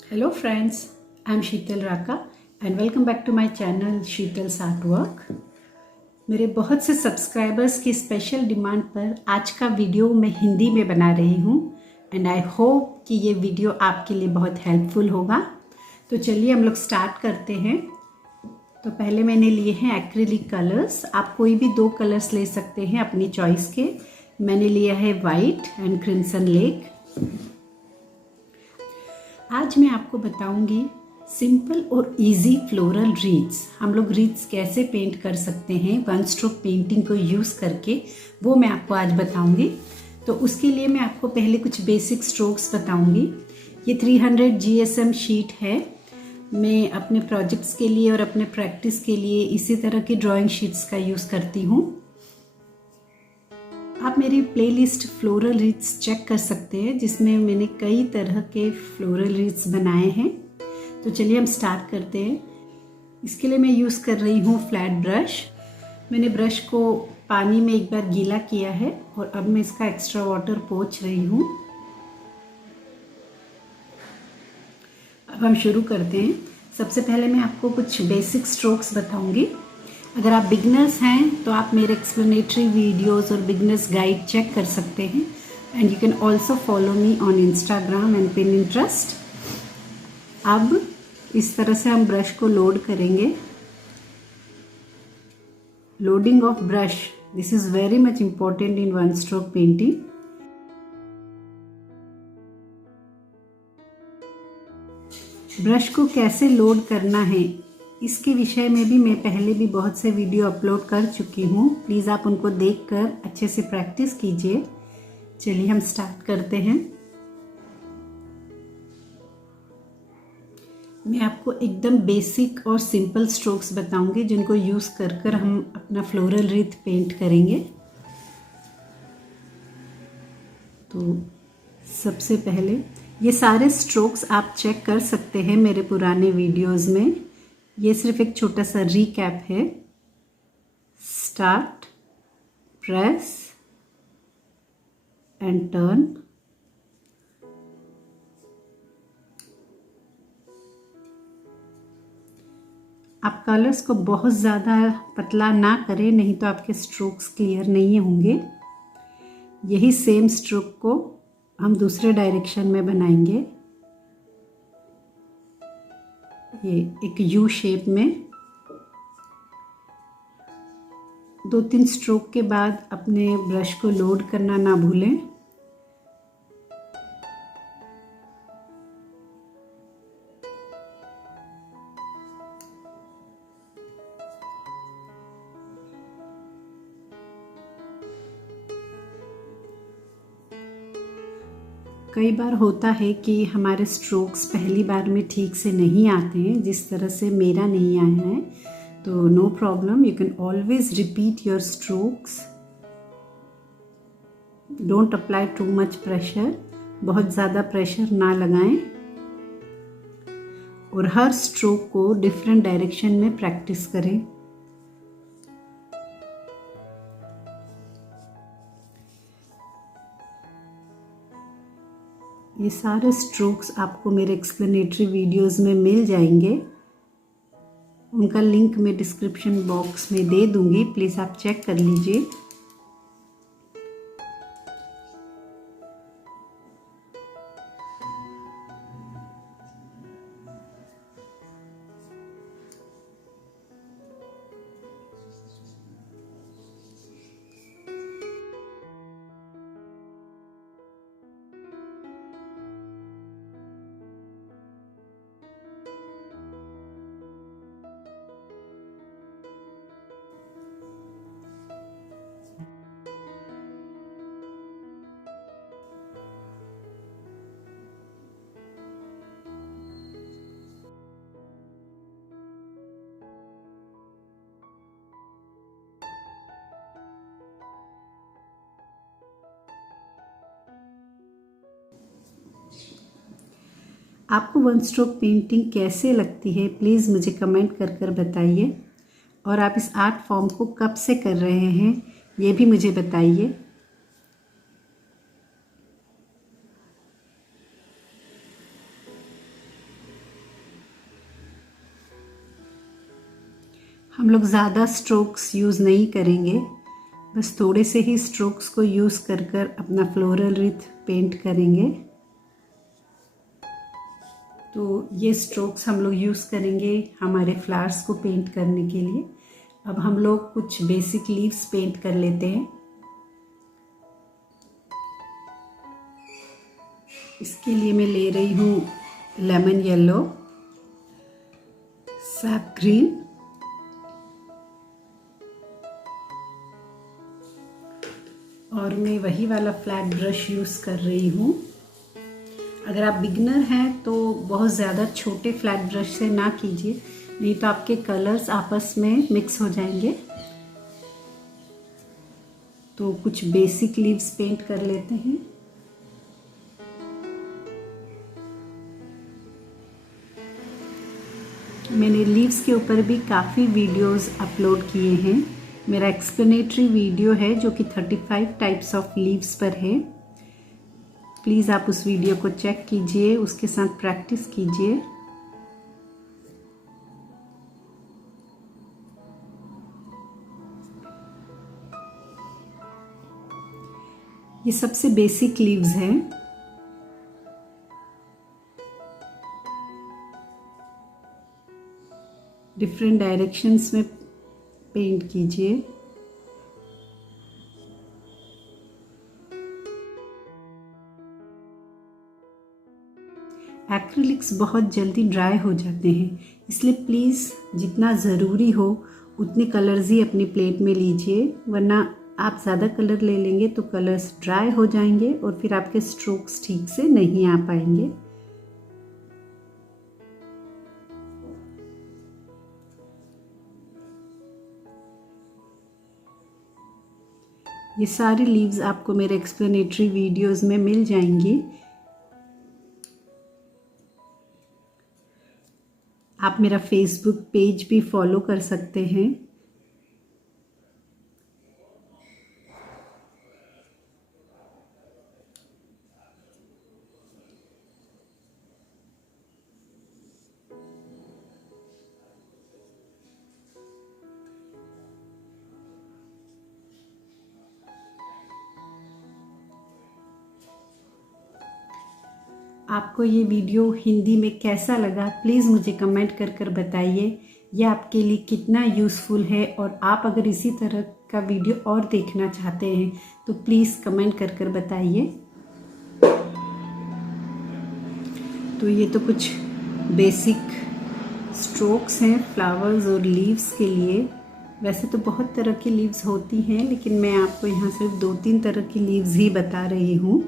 Hello friends, I am Sheetal Raka and welcome back to my channel Sheetal's artwork. मेरे बहुत से subscribers की special demand पर आज का वीडियो मैं हिंदी में बना रही हूँ एंड आई होप कि ये वीडियो आपके लिए बहुत हेल्पफुल होगा। तो चलिए हम लोग स्टार्ट करते हैं। तो पहले मैंने लिए हैं एक्रिलिक कलर्स। आप कोई भी 2 कलर्स ले सकते हैं अपनी चॉइस के। मैंने लिया है वाइट एंड क्रिम्सन लेक। आज मैं आपको बताऊंगी सिंपल और इजी फ्लोरल रीड्स। हम लोग रीड्स कैसे पेंट कर सकते हैं वन स्ट्रोक पेंटिंग को यूज़ करके, वो मैं आपको आज बताऊंगी। तो उसके लिए मैं आपको पहले कुछ बेसिक स्ट्रोक्स बताऊंगी। ये 300 GSM शीट है। मैं अपने प्रोजेक्ट्स के लिए और अपने प्रैक्टिस के लिए इसी तरह की ड्राइंग शीट्स का यूज़ करती हूँ। आप मेरी प्लेलिस्ट फ्लोरल रीड्स चेक कर सकते हैं, जिसमें मैंने कई तरह के फ्लोरल रीड्स बनाए हैं। तो चलिए हम स्टार्ट करते हैं। इसके लिए मैं यूज़ कर रही हूँ फ्लैट ब्रश। मैंने ब्रश को पानी में एक बार गीला किया है और अब मैं इसका एक्स्ट्रा वाटर पोंछ रही हूँ। अब हम शुरू करते हैं। सबसे पहले मैं आपको कुछ बेसिक स्ट्रोक्स बताऊँगी। अगर आप बिगनर्स हैं तो आप मेरे एक्सप्लेनेटरी वीडियोस और बिगनर्स गाइड चेक कर सकते हैं and you can also follow me on Instagram and Pinterest. अब इस तरह से हम ब्रश को लोड करेंगे। Loading of brush, this is very much important in one stroke painting. Brush को कैसे लोड करना है इसके विषय में भी मैं पहले भी बहुत से वीडियो अपलोड कर चुकी हूँ। प्लीज़ आप उनको देखकर अच्छे से प्रैक्टिस कीजिए। चलिए हम स्टार्ट करते हैं। मैं आपको एकदम बेसिक और सिंपल स्ट्रोक्स बताऊंगी जिनको यूज़ कर कर हम अपना फ्लोरल रीथ पेंट करेंगे। तो सबसे पहले ये सारे स्ट्रोक्स आप चेक कर सकते हैं मेरे पुराने वीडियोस में। ये सिर्फ एक छोटा सा रीकैप है। Start, press and turn. आप कलर्स को बहुत ज़्यादा पतला ना करें, नहीं तो आपके स्ट्रोक्स क्लियर नहीं होंगे। यही सेम स्ट्रोक को हम दूसरे डायरेक्शन में बनाएंगे। ये एक यू शेप में 2-3 स्ट्रोक के बाद अपने ब्रश को लोड करना ना भूलें। कई बार होता है कि हमारे स्ट्रोक्स पहली बार में ठीक से नहीं आते हैं, जिस तरह से मेरा नहीं आया है। तो no problem, you can always repeat your strokes. Don't apply too much pressure, बहुत ज़्यादा प्रेशर ना लगाएं और हर स्ट्रोक को डिफरेंट डायरेक्शन में प्रैक्टिस करें। ये सारे स्ट्रोक्स आपको मेरे एक्सप्लेनेटरी वीडियोस में मिल जाएंगे। उनका लिंक मैं डिस्क्रिप्शन बॉक्स में दे दूंगी, प्लीज़ आप चेक कर लीजिए। आपको वन स्ट्रोक पेंटिंग कैसे लगती है प्लीज़ मुझे कमेंट कर कर बताइए, और आप इस आर्ट फॉर्म को कब से कर रहे हैं ये भी मुझे बताइए। हम लोग ज़्यादा स्ट्रोक्स यूज़ नहीं करेंगे, बस थोड़े से ही स्ट्रोक्स को यूज़ कर कर अपना फ्लोरल रिथ पेंट करेंगे। तो ये स्ट्रोक्स हम लोग यूज़ करेंगे हमारे फ्लावर्स को पेंट करने के लिए। अब हम लोग कुछ बेसिक लीव्स पेंट कर लेते हैं। इसके लिए मैं ले रही हूँ लेमन येलो, सैप ग्रीन, और मैं वही वाला फ्लैट ब्रश यूज़ कर रही हूँ। अगर आप बिगनर हैं तो बहुत ज़्यादा छोटे फ्लैट ब्रश से ना कीजिए, नहीं तो आपके कलर्स आपस में मिक्स हो जाएंगे। तो कुछ बेसिक लीव्स पेंट कर लेते हैं। मैंने लीव्स के ऊपर भी काफ़ी वीडियोस अपलोड किए हैं। मेरा एक्सप्लेनेटरी वीडियो है जो कि 35 टाइप्स ऑफ लीव्स पर है। प्लीज़ आप उस वीडियो को चेक कीजिए, उसके साथ प्रैक्टिस कीजिए। ये सबसे बेसिक लीव्स हैं। डिफरेंट डायरेक्शंस में पेंट कीजिए। एक्रिलिक्स बहुत जल्दी ड्राई हो जाते हैं, इसलिए प्लीज़ जितना ज़रूरी हो उतने कलर्स ही अपनी प्लेट में लीजिए, वरना आप ज़्यादा कलर ले लेंगे तो कलर्स ड्राई हो जाएंगे और फिर आपके स्ट्रोक्स ठीक से नहीं आ पाएंगे। ये सारी लीव्स आपको मेरे एक्सप्लेनेटरी वीडियोस में मिल जाएंगी। आप मेरा फेसबुक पेज भी फॉलो कर सकते हैं। आपको ये वीडियो हिंदी में कैसा लगा प्लीज़ मुझे कमेंट कर कर बताइए। यह आपके लिए कितना यूज़फुल है, और आप अगर इसी तरह का वीडियो और देखना चाहते हैं तो प्लीज़ कमेंट कर कर बताइए। तो ये तो कुछ बेसिक स्ट्रोक्स हैं फ्लावर्स और लीव्स के लिए। वैसे तो बहुत तरह की लीव्स होती हैं, लेकिन मैं आपको यहाँ सिर्फ 2-3 तरह की लीव्स ही बता रही हूँ।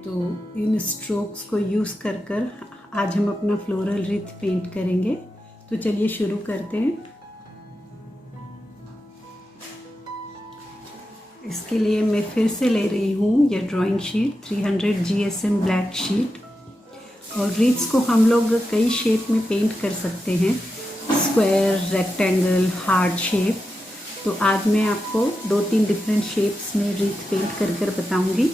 तो इन स्ट्रोक्स को यूज़ कर कर आज हम अपना फ्लोरल रिथ पेंट करेंगे। तो चलिए शुरू करते हैं। इसके लिए मैं फिर से ले रही हूँ यह drawing sheet 300 GSM black sheet, और रिथ्स को हम लोग कई शेप में पेंट कर सकते हैं, स्क्वायर, रेक्टेंगल, हार्ट शेप। तो आज मैं आपको 2-3 डिफरेंट शेप्स में रिथ पेंट कर कर बताऊँगी।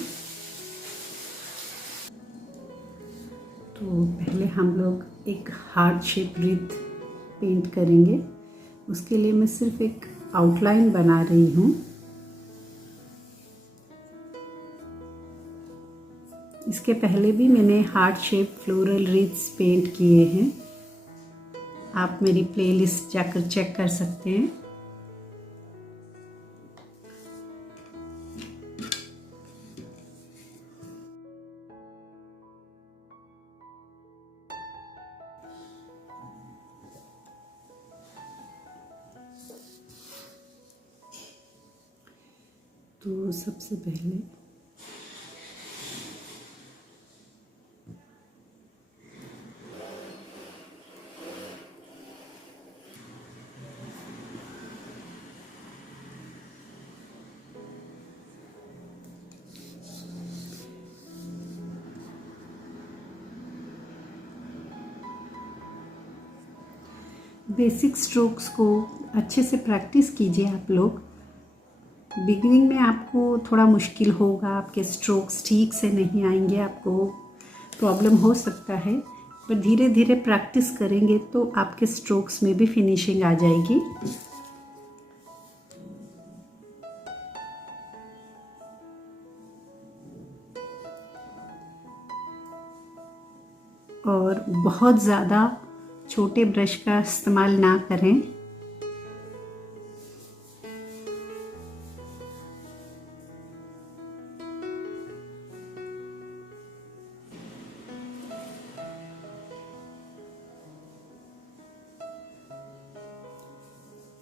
तो पहले हम लोग एक हार्ट शेप रिथ पेंट करेंगे। उसके लिए मैं सिर्फ एक आउटलाइन बना रही हूँ। इसके पहले भी मैंने हार्ट शेप फ्लोरल रिथ्स पेंट किए हैं, आप मेरी प्लेलिस्ट जाकर चेक कर सकते हैं। तो सबसे पहले बेसिक स्ट्रोक्स को अच्छे से प्रैक्टिस कीजिए आप लोग। बिगिनिंग में आपको थोड़ा मुश्किल होगा, आपके स्ट्रोक्स ठीक से नहीं आएंगे, आपको प्रॉब्लम हो सकता है, पर धीरे धीरे प्रैक्टिस करेंगे तो आपके स्ट्रोक्स में भी फिनिशिंग आ जाएगी। और बहुत ज़्यादा छोटे ब्रश का इस्तेमाल ना करें।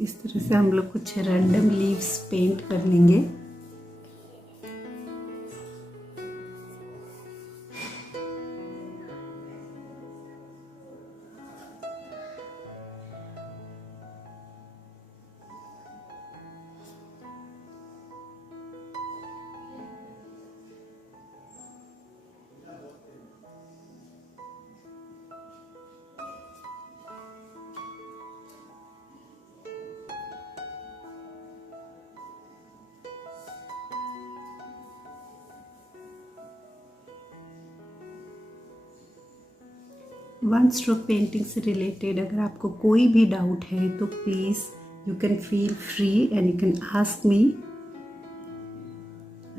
इस तरह से हम लोग कुछ रैंडम लीव्स पेंट कर लेंगे। वन स्ट्रोक पेंटिंग से रिलेटेड अगर आपको कोई भी डाउट है तो please you can feel free and you can ask me.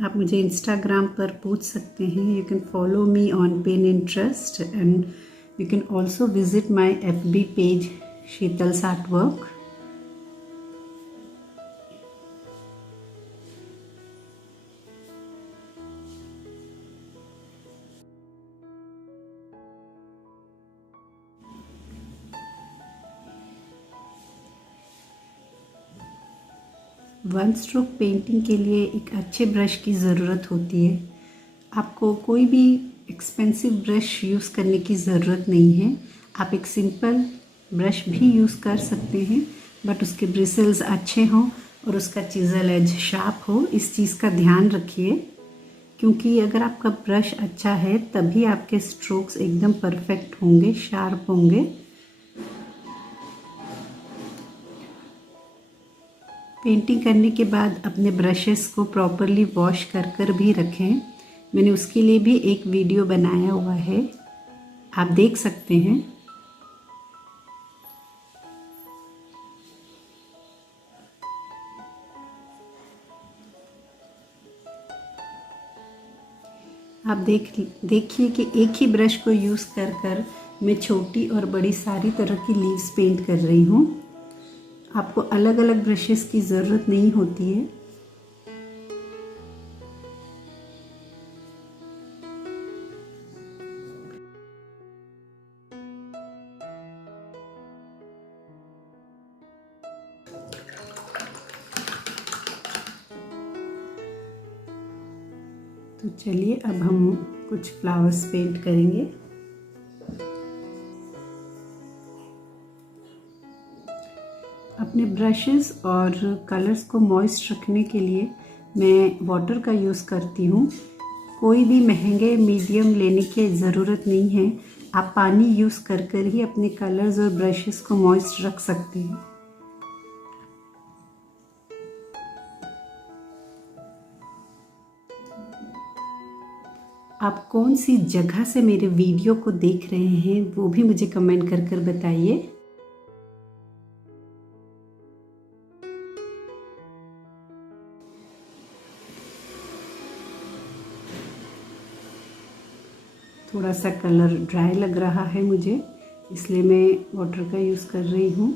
आप मुझे इंस्टाग्राम पर पूछ सकते हैं। You can follow me on Pinterest and you can also visit my FB page Sheetal's art work. One stroke painting के लिए एक अच्छे ब्रश की ज़रूरत होती है। आपको कोई भी एक्सपेंसिव ब्रश यूज़ करने की ज़रूरत नहीं है। आप एक सिंपल ब्रश भी यूज़ कर सकते हैं, बट उसके ब्रिसल्स अच्छे हों और उसका चिज़ल एज शार्प हो। इस चीज़ का ध्यान रखिए, क्योंकि अगर आपका ब्रश अच्छा है तभी आपके स्ट्रोक्स एकदम परफेक्ट होंगे, शार्प होंगे। पेंटिंग करने के बाद अपने ब्रशेस को प्रॉपरली वॉश कर भी रखें। मैंने उसके लिए भी एक वीडियो बनाया हुआ है, आप देख सकते हैं। आप देखिए कि एक ही ब्रश को यूज़ कर मैं छोटी और बड़ी सारी तरह की लीव्स पेंट कर रही हूँ। आपको अलग अलग ब्रशेस की ज़रूरत नहीं होती है। तो चलिए अब हम कुछ फ्लावर्स पेंट करेंगे। अपने ब्रशेस और कलर्स को मॉइस्ट रखने के लिए मैं वाटर का यूज़ करती हूँ। कोई भी महंगे मीडियम लेने की ज़रूरत नहीं है। आप पानी यूज़ कर ही अपने कलर्स और ब्रशेस को मॉइस्ट रख सकते हैं। आप कौन सी जगह से मेरे वीडियो को देख रहे हैं वो भी मुझे कमेंट कर बताइए। थोड़ा सा कलर ड्राई लग रहा है मुझे, इसलिए मैं वाटर का यूज़ कर रही हूँ।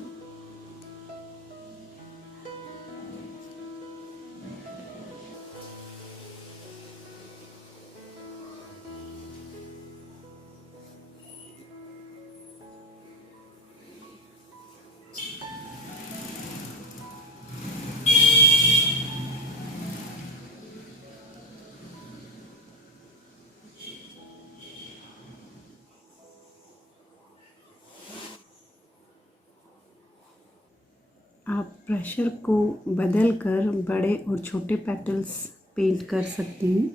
आप प्रेशर को बदल कर बड़े और छोटे पेटल्स पेंट कर सकते हैं।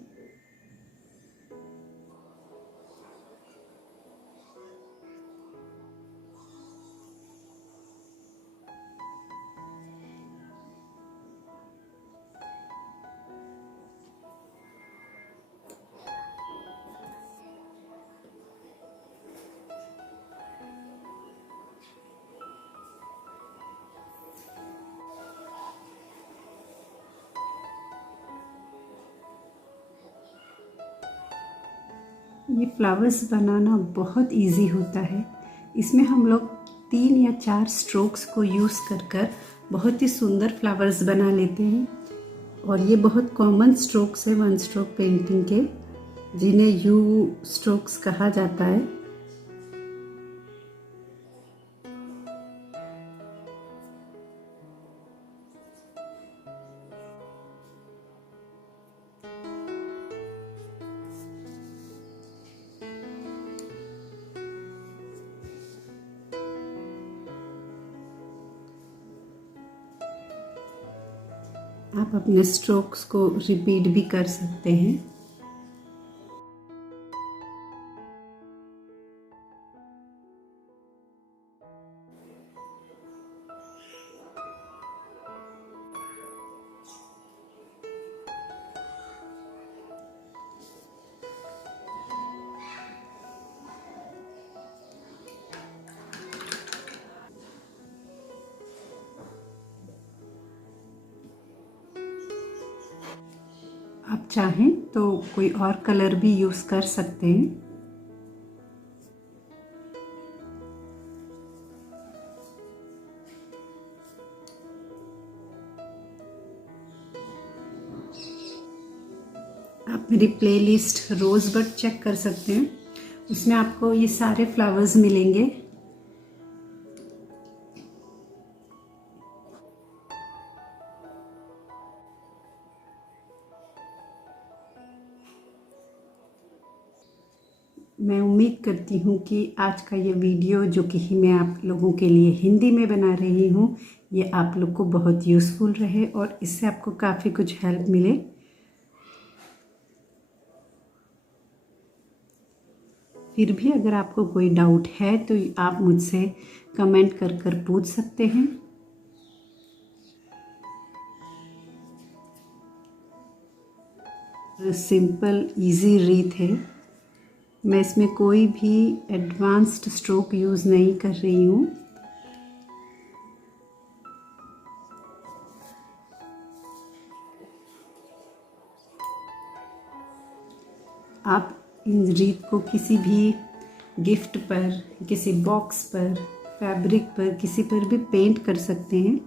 ये फ्लावर्स बनाना बहुत इजी होता है। इसमें हम लोग 3 या 4 स्ट्रोक्स को यूज़ कर कर बहुत ही सुंदर फ्लावर्स बना लेते हैं। और ये बहुत कॉमन स्ट्रोक्स है 1 स्ट्रोक पेंटिंग के, जिन्हें यू स्ट्रोक्स कहा जाता है। आप अपने स्ट्रोक्स को रिपीट भी कर सकते हैं। आप चाहें तो कोई और कलर भी यूज़ कर सकते हैं। आप मेरी प्लेलिस्ट रोज़बड चेक कर सकते हैं, उसमें आपको ये सारे फ्लावर्स मिलेंगे। मैं उम्मीद करती हूँ कि आज का ये वीडियो जो कि मैं आप लोगों के लिए हिंदी में बना रही हूँ, ये आप लोग को बहुत यूज़फुल रहे और इससे आपको काफ़ी कुछ हेल्प मिले। फिर भी अगर आपको कोई डाउट है तो आप मुझसे कमेंट कर कर पूछ सकते हैं। सिंपल इजी रीत है, मैं इसमें कोई भी एडवांस्ड स्ट्रोक यूज़ नहीं कर रही हूँ। आप इन रीत को किसी भी गिफ्ट पर, किसी बॉक्स पर, फैब्रिक पर, किसी पर भी पेंट कर सकते हैं।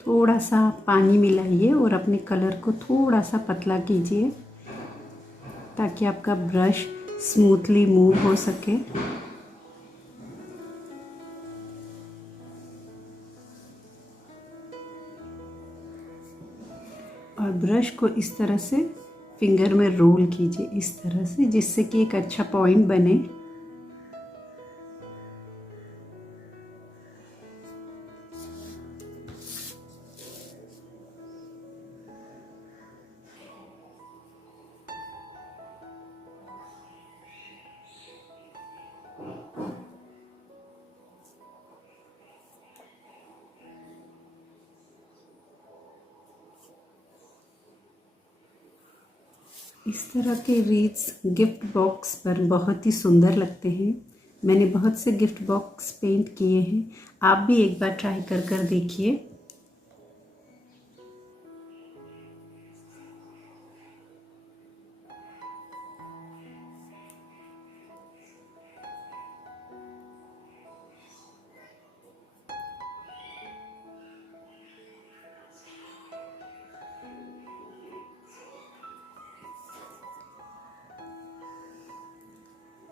थोड़ा सा पानी मिलाइए और अपने कलर को थोड़ा सा पतला कीजिए ताकि आपका ब्रश स्मूथली मूव हो सके। और ब्रश को इस तरह से फिंगर में रोल कीजिए, इस तरह से, जिससे कि एक अच्छा पॉइंट बने। इस तरह के रीड्स गिफ्ट बॉक्स पर बहुत ही सुंदर लगते हैं। मैंने बहुत से गिफ्ट बॉक्स पेंट किए हैं, आप भी एक बार ट्राई कर कर देखिए।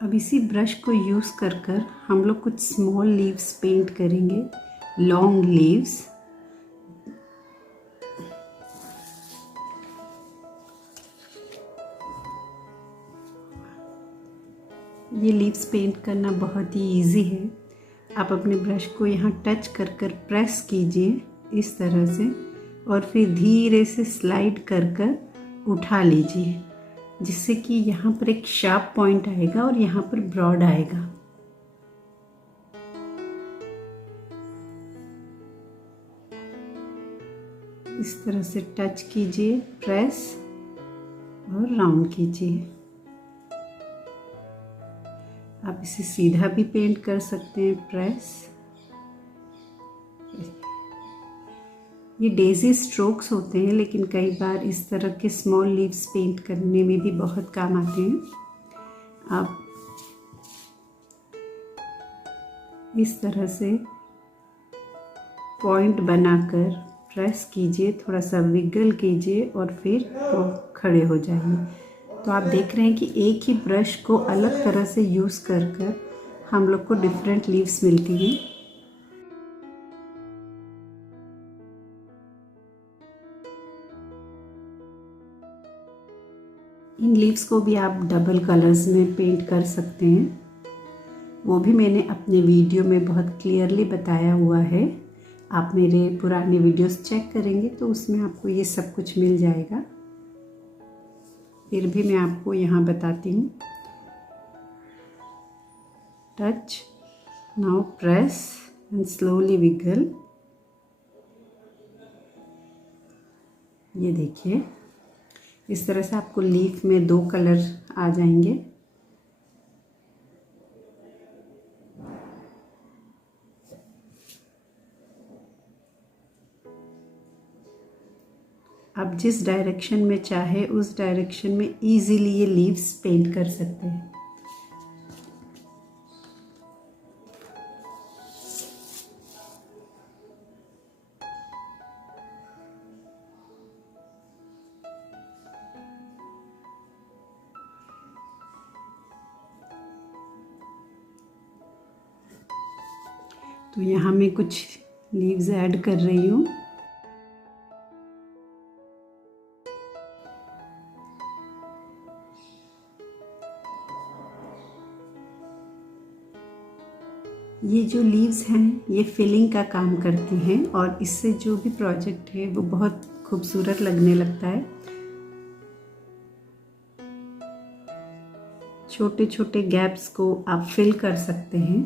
अब इसी ब्रश को यूज़ कर कर हम लोग कुछ स्मॉल लीव्स पेंट करेंगे, लॉन्ग लीव्स। ये लीव्स पेंट करना बहुत ही इजी है। आप अपने ब्रश को यहाँ टच कर कर प्रेस कीजिए इस तरह से, और फिर धीरे से स्लाइड कर कर उठा लीजिए, जिससे कि यहाँ पर एक शार्प पॉइंट आएगा और यहाँ पर ब्रॉड आएगा। इस तरह से टच कीजिए, प्रेस और राउंड कीजिए। आप इसे सीधा भी पेंट कर सकते हैं, प्रेस। ये डेज़ी स्ट्रोक्स होते हैं, लेकिन कई बार इस तरह के स्मॉल लीव्स पेंट करने में भी बहुत काम आते हैं। आप इस तरह से पॉइंट बनाकर प्रेस कीजिए, थोड़ा सा विगल कीजिए और फिर वो खड़े हो जाएंगे। तो आप देख रहे हैं कि एक ही ब्रश को अलग तरह से यूज़ कर कर हम लोग को डिफरेंट लीव्स मिलती हैं। इन लीव्स को भी आप डबल कलर्स में पेंट कर सकते हैं, वो भी मैंने अपने वीडियो में बहुत क्लियरली बताया हुआ है। आप मेरे पुराने वीडियोस चेक करेंगे तो उसमें आपको ये सब कुछ मिल जाएगा। फिर भी मैं आपको यहाँ बताती हूँ। Touch, now press and slowly wiggle. ये देखिए, इस तरह से आपको लीफ में 2 कलर आ जाएंगे। आप जिस डायरेक्शन में चाहे उस डायरेक्शन में इजीली ये लीव्स पेंट कर सकते हैं। तो यहाँ मैं कुछ लीव्स ऐड कर रही हूँ। ये जो लीव्स हैं ये फिलिंग का काम करती हैं और इससे जो भी प्रोजेक्ट है वो बहुत खूबसूरत लगने लगता है। छोटे छोटे गैप्स को आप फिल कर सकते हैं।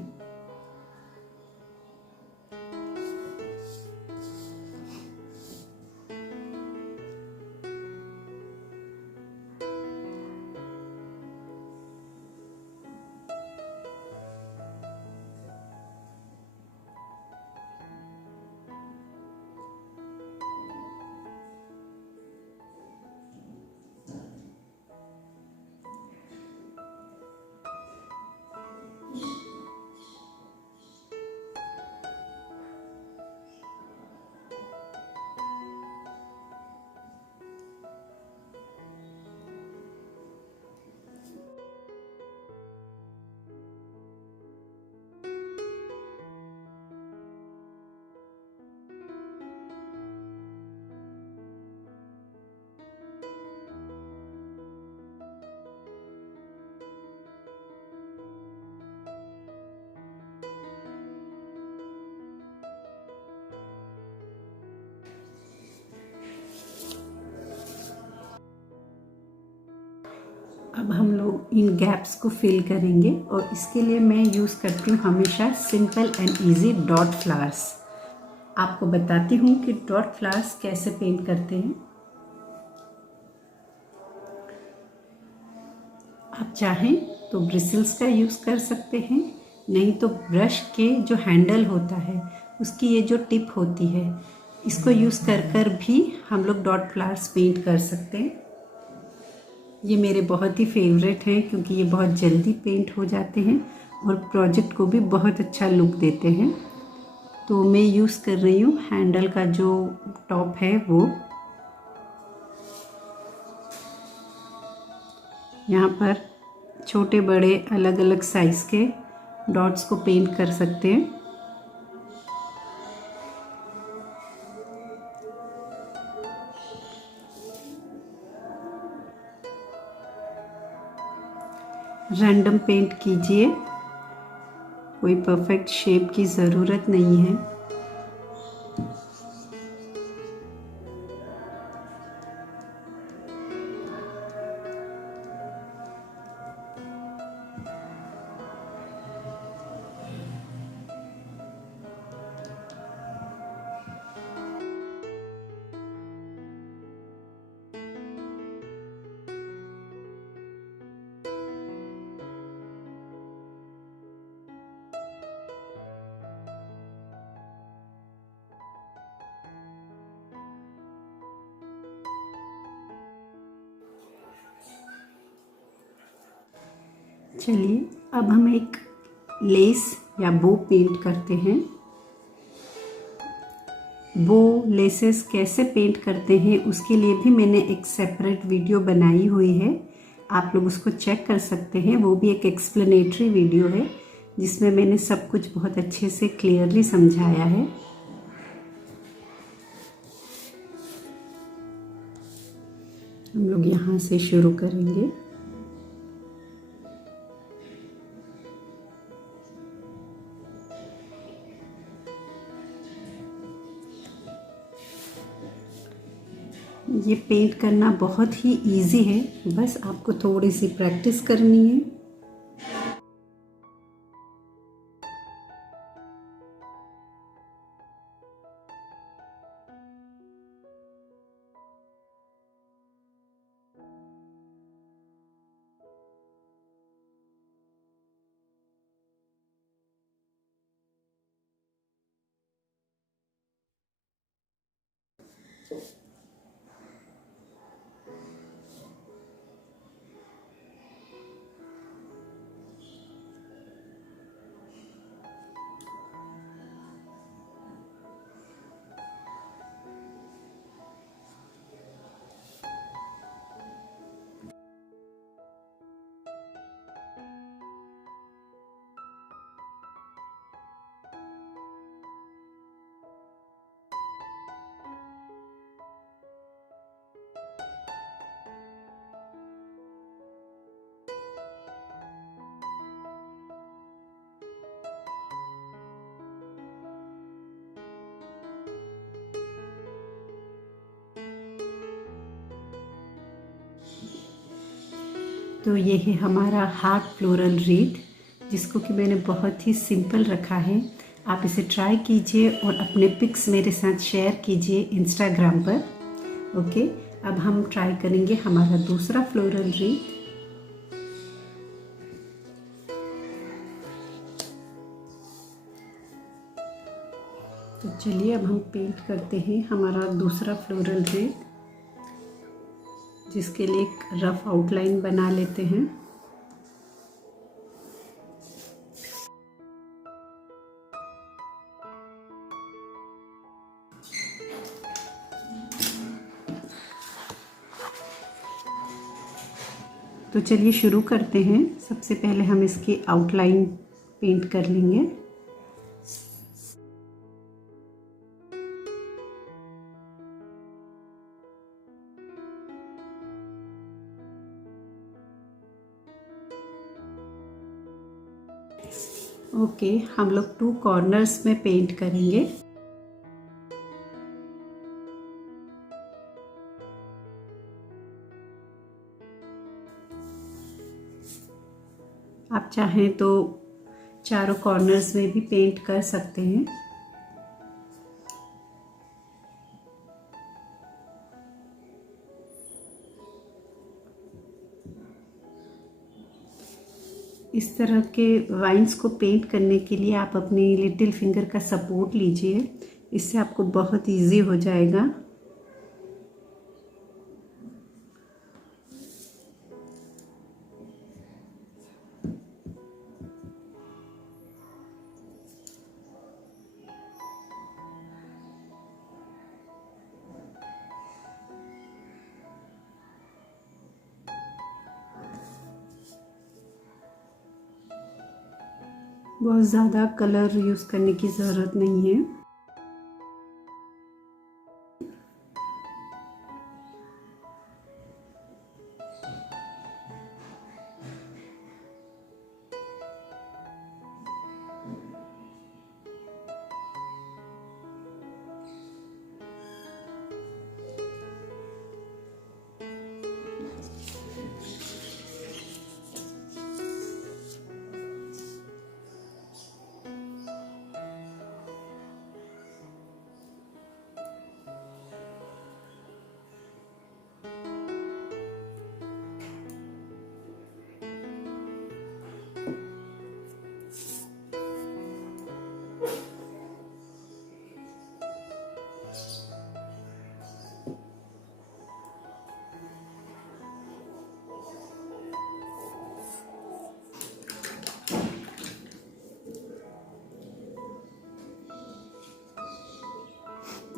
अब हम लोग इन गैप्स को फिल करेंगे और इसके लिए मैं यूज़ करती हूँ हमेशा simple and easy dot flowers. आपको बताती हूँ कि डॉट फ्लावर्स कैसे पेंट करते हैं। आप चाहें तो ब्रिसल्स का यूज़ कर सकते हैं, नहीं तो ब्रश के जो हैंडल होता है उसकी ये जो टिप होती है इसको यूज़ कर कर भी हम लोग डॉट फ्लावर्स पेंट कर सकते हैं। ये मेरे बहुत ही फेवरेट हैं क्योंकि ये बहुत जल्दी पेंट हो जाते हैं और प्रोजेक्ट को भी बहुत अच्छा लुक देते हैं। तो मैं यूज़ कर रही हूँ हैंडल का जो टॉप है वो। यहाँ पर छोटे बड़े अलग अलग साइज़ के डॉट्स को पेंट कर सकते हैं। रैंडम पेंट कीजिए, कोई परफेक्ट शेप की ज़रूरत नहीं है। चलिए अब हम एक लेस या बो पेंट करते हैं। बो लेसेस कैसे पेंट करते हैं उसके लिए भी मैंने एक सेपरेट वीडियो बनाई हुई है, आप लोग उसको चेक कर सकते हैं। वो भी एक एक्सप्लेनेटरी वीडियो है जिसमें मैंने सब कुछ बहुत अच्छे से क्लियरली समझाया है। हम लोग यहाँ से शुरू करेंगे। ये पेंट करना बहुत ही इजी है, बस आपको थोड़ी सी प्रैक्टिस करनी है। तो ये है हमारा हार्ट फ्लोरल रीथ, जिसको कि मैंने बहुत ही सिंपल रखा है। आप इसे ट्राई कीजिए और अपने पिक्स मेरे साथ शेयर कीजिए इंस्टाग्राम पर। ओके, अब हम ट्राई करेंगे हमारा दूसरा फ्लोरल रीथ। तो चलिए अब हम पेंट करते हैं हमारा दूसरा फ्लोरल रीथ, जिसके लिए एक रफ आउटलाइन बना लेते हैं। तो चलिए शुरू करते हैं। सबसे पहले हम इसकी आउटलाइन पेंट कर लेंगे। ओके, हम लोग 2 कॉर्नर्स में पेंट करेंगे। आप चाहें तो चारों कॉर्नर्स में भी पेंट कर सकते हैं। इस तरह के वाइन्स को पेंट करने के लिए आप अपनी लिटिल फिंगर का सपोर्ट लीजिए, इससे आपको बहुत इजी हो जाएगा। बहुत ज़्यादा कलर यूज़ करने की ज़रूरत नहीं है।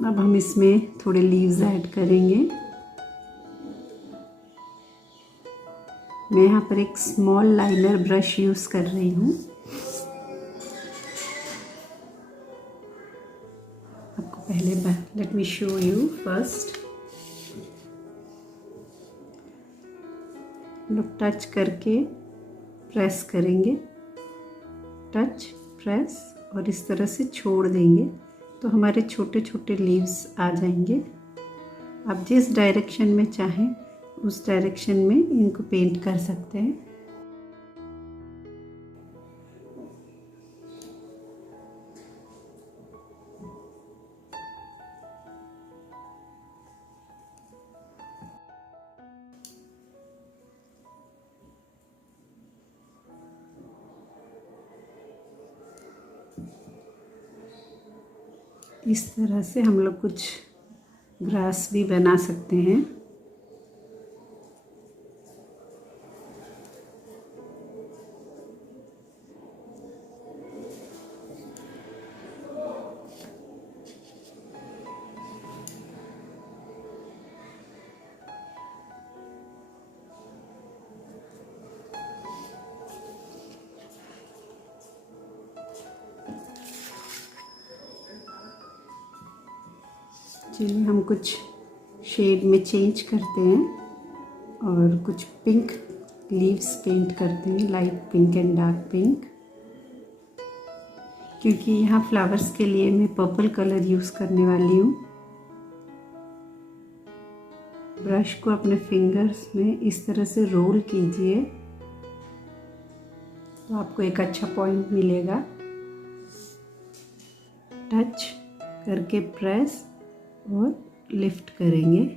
अब हम इसमें थोड़े लीव्स ऐड करेंगे। मैं यहाँ पर एक स्मॉल लाइनर ब्रश यूज़ कर रही हूँ। आपको पहले let me show you first. लोग टच करके प्रेस करेंगे, टच प्रेस, और इस तरह से छोड़ देंगे तो हमारे छोटे छोटे लीव्स आ जाएंगे। आप जिस डायरेक्शन में चाहें उस डायरेक्शन में इनको पेंट कर सकते हैं। इस तरह से हम लोग कुछ ग्रास भी बना सकते हैं। चलिए हम कुछ शेड में चेंज करते हैं और कुछ पिंक लीव्स पेंट करते हैं, light pink and dark pink. क्योंकि यहाँ फ्लावर्स के लिए मैं पर्पल कलर यूज़ करने वाली हूँ। ब्रश को अपने फिंगर्स में इस तरह से रोल कीजिए तो आपको एक अच्छा पॉइंट मिलेगा। टच करके प्रेस और लिफ्ट करेंगे।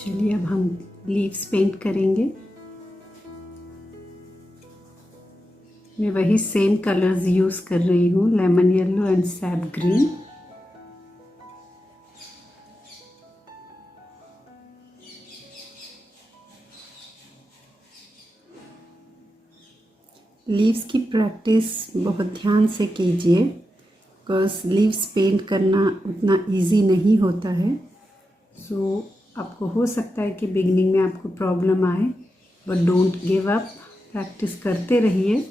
चलिए अब हम लीव्स पेंट करेंगे। मैं वही सेम कलर्स यूज़ कर रही हूँ, lemon yellow and SAP green. Leaves की प्रैक्टिस बहुत ध्यान से कीजिए, बिकॉज लीव्स पेंट करना उतना इजी नहीं होता है। सो आपको हो सकता है कि बिगिनिंग में आपको प्रॉब्लम आए, but don't give up, practice करते रहिए।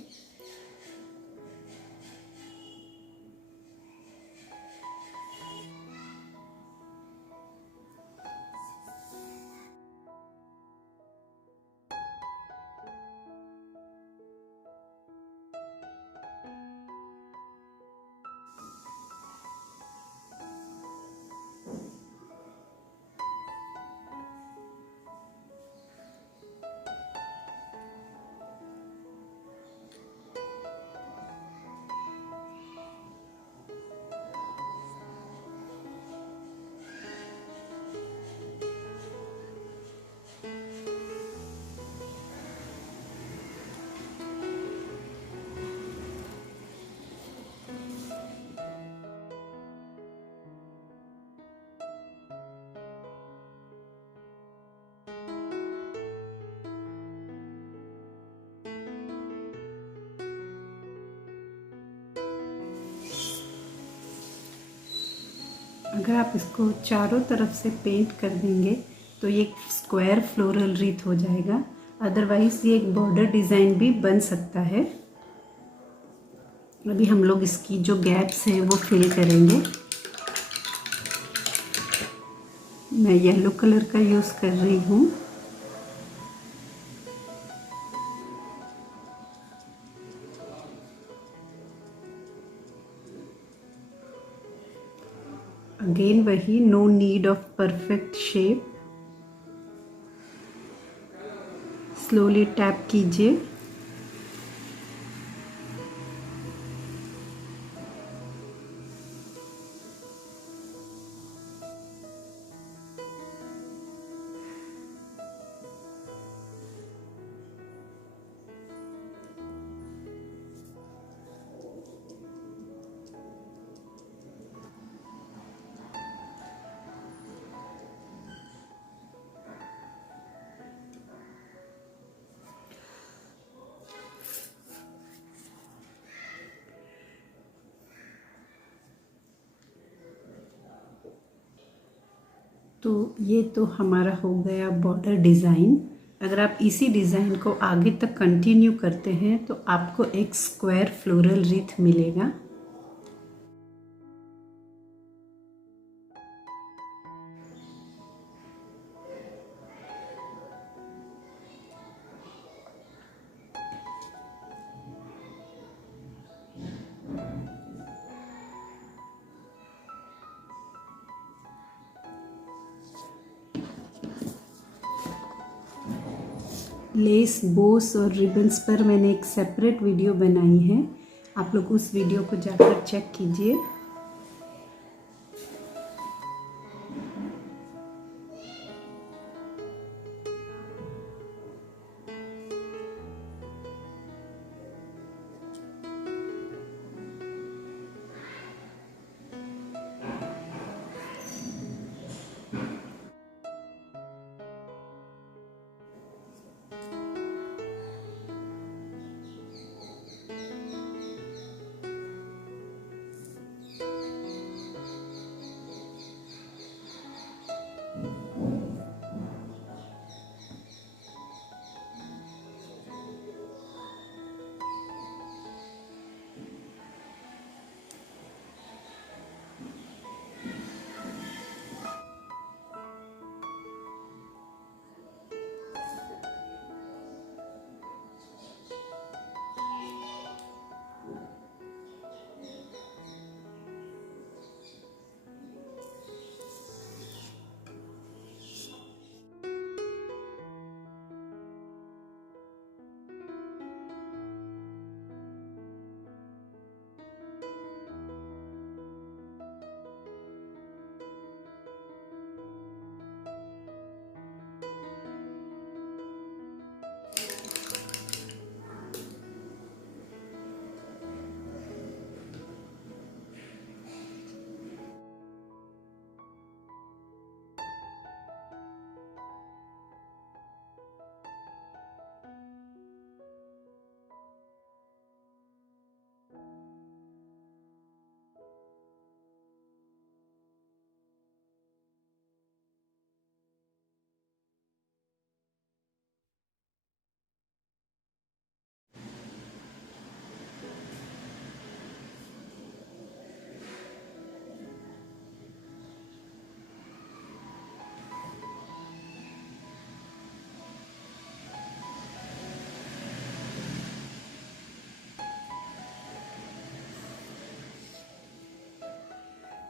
अगर आप इसको चारों तरफ से पेंट कर देंगे तो ये एक स्क्वायर फ्लोरल रीथ हो जाएगा, अदरवाइज ये एक बॉर्डर डिज़ाइन भी बन सकता है। अभी हम लोग इसकी जो गैप्स हैं वो फिल करेंगे। मैं येलो कलर का यूज़ कर रही हूँ। अगेन वही, no need of perfect shape, slowly tap कीजिए। तो ये तो हमारा हो गया बॉर्डर डिज़ाइन। अगर आप इसी डिज़ाइन को आगे तक कंटिन्यू करते हैं तो आपको एक स्क्वायर फ्लोरल रीथ मिलेगा। लेस, बोस और रिबन्स पर मैंने एक सेपरेट वीडियो बनाई है, आप लोग उस वीडियो को जाकर चेक कीजिए।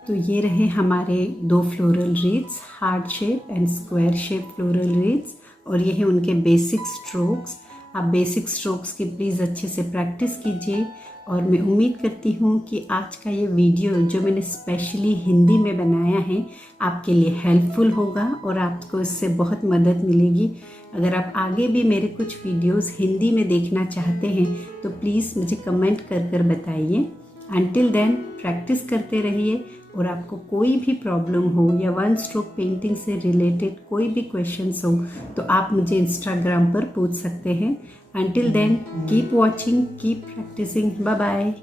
तो ये रहे हमारे 2 floral reads, heart shape and square shape floral reads, और ये है उनके बेसिक स्ट्रोक्स। आप बेसिक स्ट्रोक्स की प्लीज़ अच्छे से प्रैक्टिस कीजिए, और मैं उम्मीद करती हूँ कि आज का ये वीडियो जो मैंने स्पेशली हिंदी में बनाया है आपके लिए हेल्पफुल होगा और आपको इससे बहुत मदद मिलेगी। अगर आप आगे भी मेरे कुछ वीडियोस हिंदी में देखना चाहते हैं तो प्लीज़ मुझे कमेंट कर बताइए। अंटिल देन प्रैक्टिस करते रहिए, और आपको कोई भी प्रॉब्लम हो या वन स्ट्रोक पेंटिंग से रिलेटेड कोई भी क्वेश्चंस हो तो आप मुझे इंस्टाग्राम पर पूछ सकते हैं। Until then keep watching, keep practising, bye bye.